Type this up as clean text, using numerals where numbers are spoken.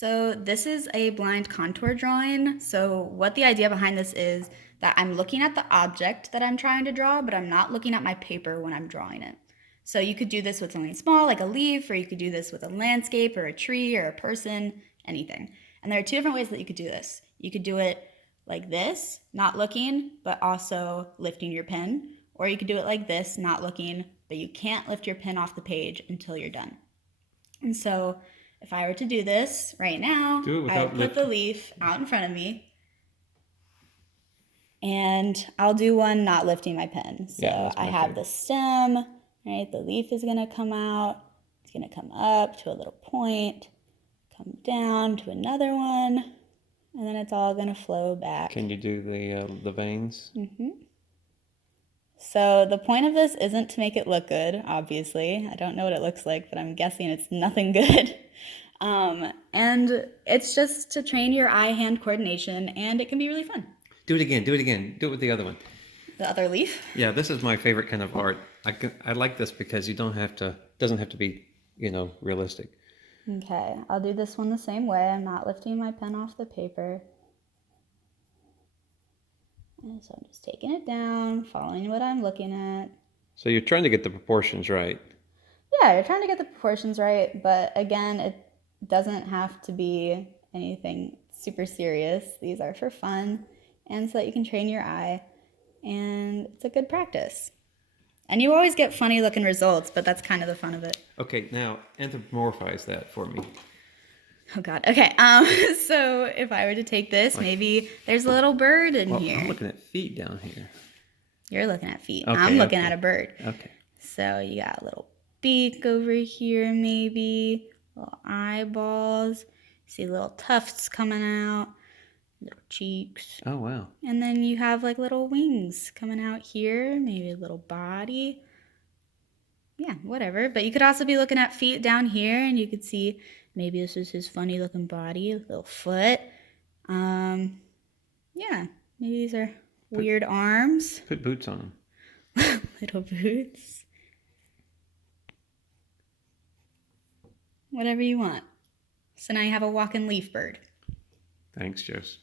So this is a blind contour drawing. So what the idea behind this is that I'm looking at the object that I'm trying to draw, but I'm not looking at my paper when I'm drawing it. So you could do this with something small like a leaf, or you could do this with a landscape or a tree or a person, anything. And there are two different ways that you could do this. You could do it like this, not looking, but also lifting your pen. Or you could do it like this, not looking, but you can't lift your pen off the page until you're done. And so if I were to do this right now, I would put the leaf out in front of me, and I'll do one not lifting my pen. So I have the stem, right? The leaf is gonna come out. It's gonna come up to a little point, come down to another one, and then it's all gonna flow back. Can you do the veins? Mm-hmm. So the point of this isn't to make it look good, obviously. I don't know what it looks like, but I'm guessing it's nothing good. And it's just to train your eye-hand coordination, and it can be really fun. Do it again. Do it again. Do it with the other one. The other leaf? Yeah, this is my favorite kind of art. I like this because you don't have to. Doesn't have to be, realistic. Okay, I'll do this one the same way. I'm not lifting my pen off the paper. And so I'm just taking it down, following what I'm looking at. So you're trying to get the proportions right. Yeah, you're trying to get the proportions right, but again, it doesn't have to be anything super serious. These are for fun and so that you can train your eye, and it's a good practice. And you always get funny looking results, but that's kind of the fun of it. Okay, now anthropomorphize that for me. Oh God. Okay. So if I were to take this, maybe there's a little bird in here. I'm looking at feet down here. You're looking at feet. Okay, I'm looking at a bird. Okay. So you got a little beak over here, maybe little eyeballs. See little tufts coming out, little cheeks. Oh wow. And then you have like little wings coming out here, maybe a little body. Yeah, whatever. But you could also be looking at feet down here, and you could see maybe this is his funny looking body, little foot. Yeah, maybe these are weird arms. Put boots on them. Little boots. Whatever you want. So now you have a walking leaf bird. Thanks, Josie.